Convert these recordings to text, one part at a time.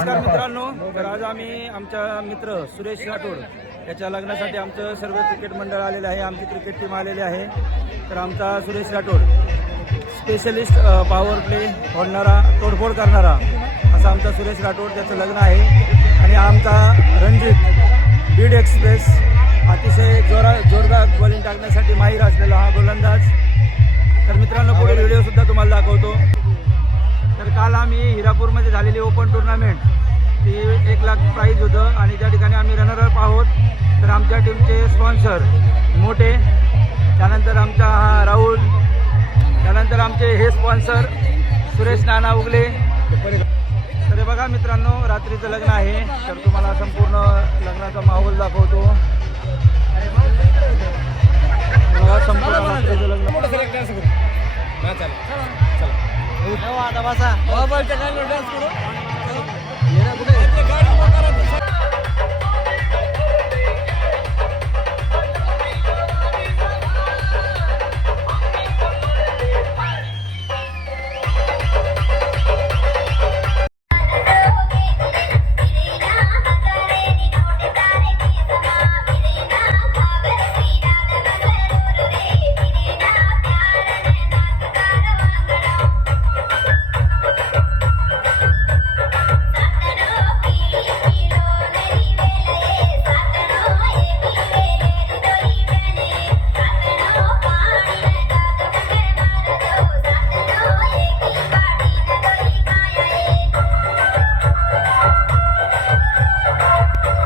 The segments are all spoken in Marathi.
नमस्कार मित्रांनो तर आज आम्ही आमच्या मित्र सुरेश राठोड याच्या लग्नासाठी आमचं सर्व क्रिकेट मंडळ आलेलं आहे आमची क्रिकेट टीम आलेली आहे. तर आमचा Suresh Rathod specialist power play फोडणारा तोडफोड करणारा असा आमचा सुरेश राठोड त्याचं लग्न आहे. आणि आमचा रणजित बीड एक्सप्रेस अतिशय जोरा जोरदार बॉलिंग टाकण्यासाठी माहीर असलेला हा गोलंदाज. तर मित्रांनो पुढे व्हिडिओसुद्धा तुम्हाला दाखवतो. तर काल आम्ही हिरापूरमध्ये झालेली ओपन टुर्नामेंट. ती एक लाख प्राईज होतं आणि त्या ठिकाणी आम्ही रनरअप आहोत. तर आमच्या टीमचे स्पॉन्सर मोठे त्यानंतर आमचा हा राहुल त्यानंतर आमचे हे स्पॉन्सर सुरेश नाना उगले. तर बघा मित्रांनो रात्रीचं लग्न आहे. तर तुम्हाला संपूर्ण लग्नाचा माहोल दाखवतो. আদা ভাষা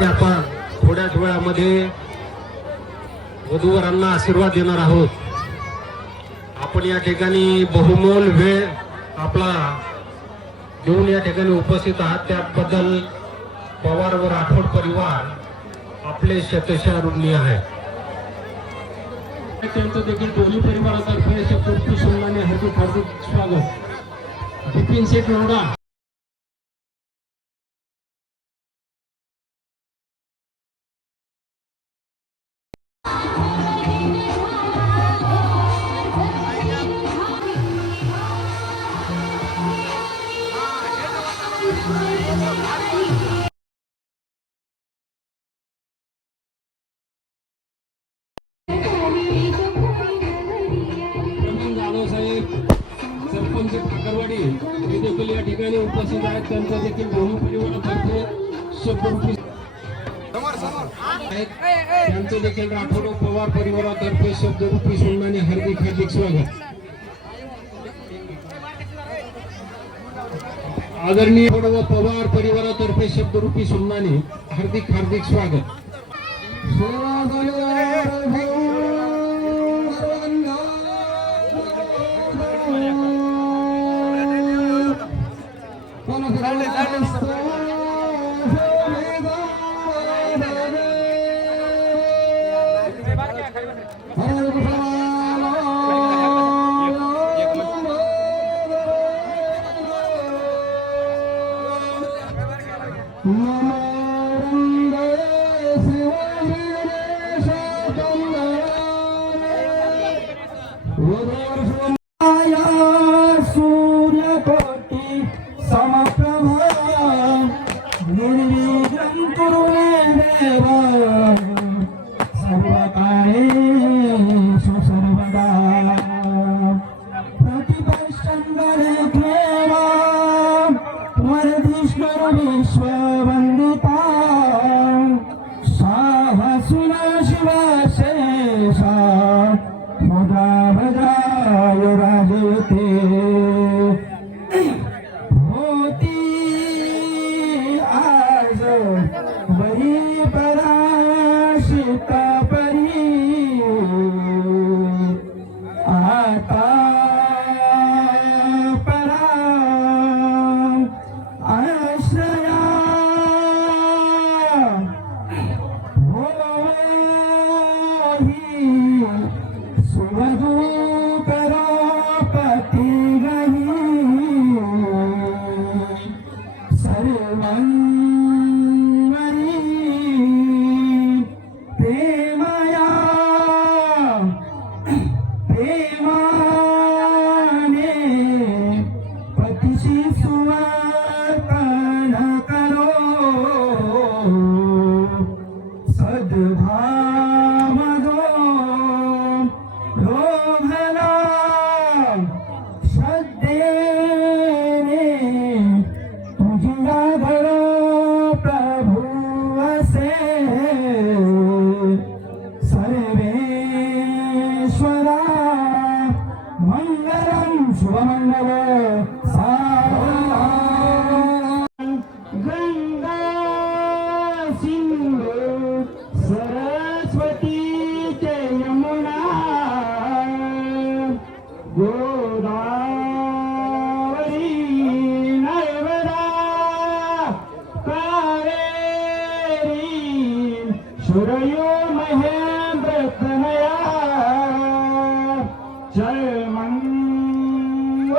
ते आपण थोड्याच वेळामध्ये वधूवरांना आशीर्वाद देणार आहोत. आपण या ठिकाणी बहुमोल वेळ आपला घेऊन या ठिकाणी उपस्थित आहात. त्याबद्दल पवार व राठोड परिवार आपले शतशः ऋणी आहे. त्यांचं देखील दोन्ही परिवारातर्फे चतुर्थी सोमवारी हार्दिक हार्दिक स्वागत. बिपिन शेठ नोडा हे देखील या ठिकाणी उपस्थित आहेत. त्यांचा देखील दोन्ही त्यांचं देखील राठोड व पवार परिवारातर्फे शब्दरूपी सन्माने हार्दिक हार्दिक स्वागत. आदरणीय पवार परिवारातर्फे शब्दरूपी सन्माने हार्दिक हार्दिक स्वागत. पराशिता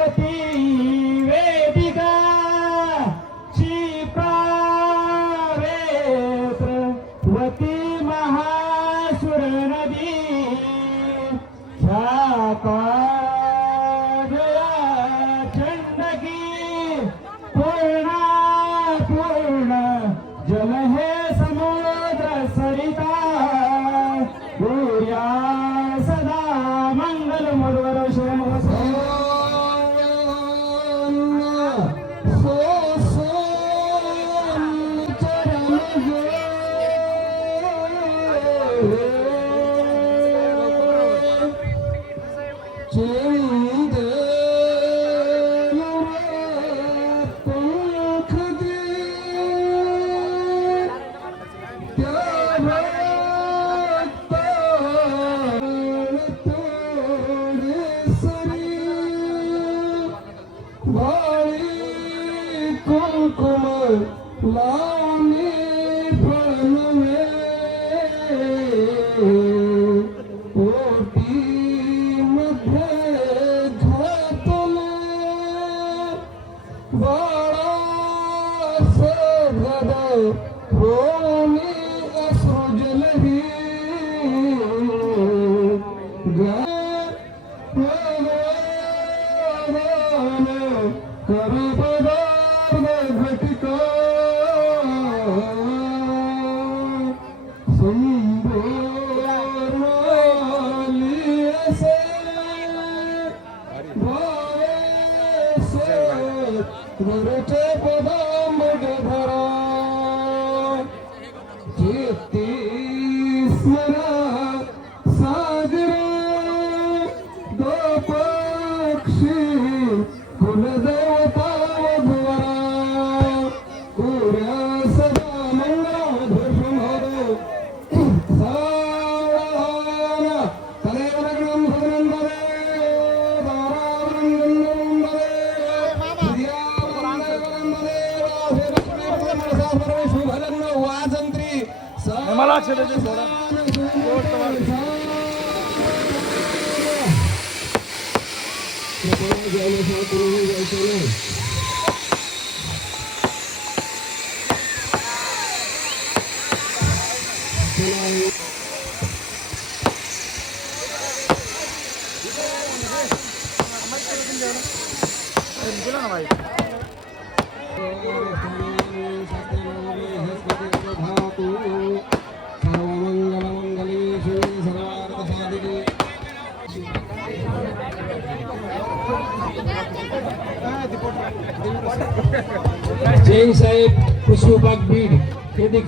ती देव गुरुचे मुगे धरा. स्मरा सागरे दो पक्षी मला ছেড়ে দে ঘোড়া জয় জয় साहेब कृषी विभाग बीड. हे देखील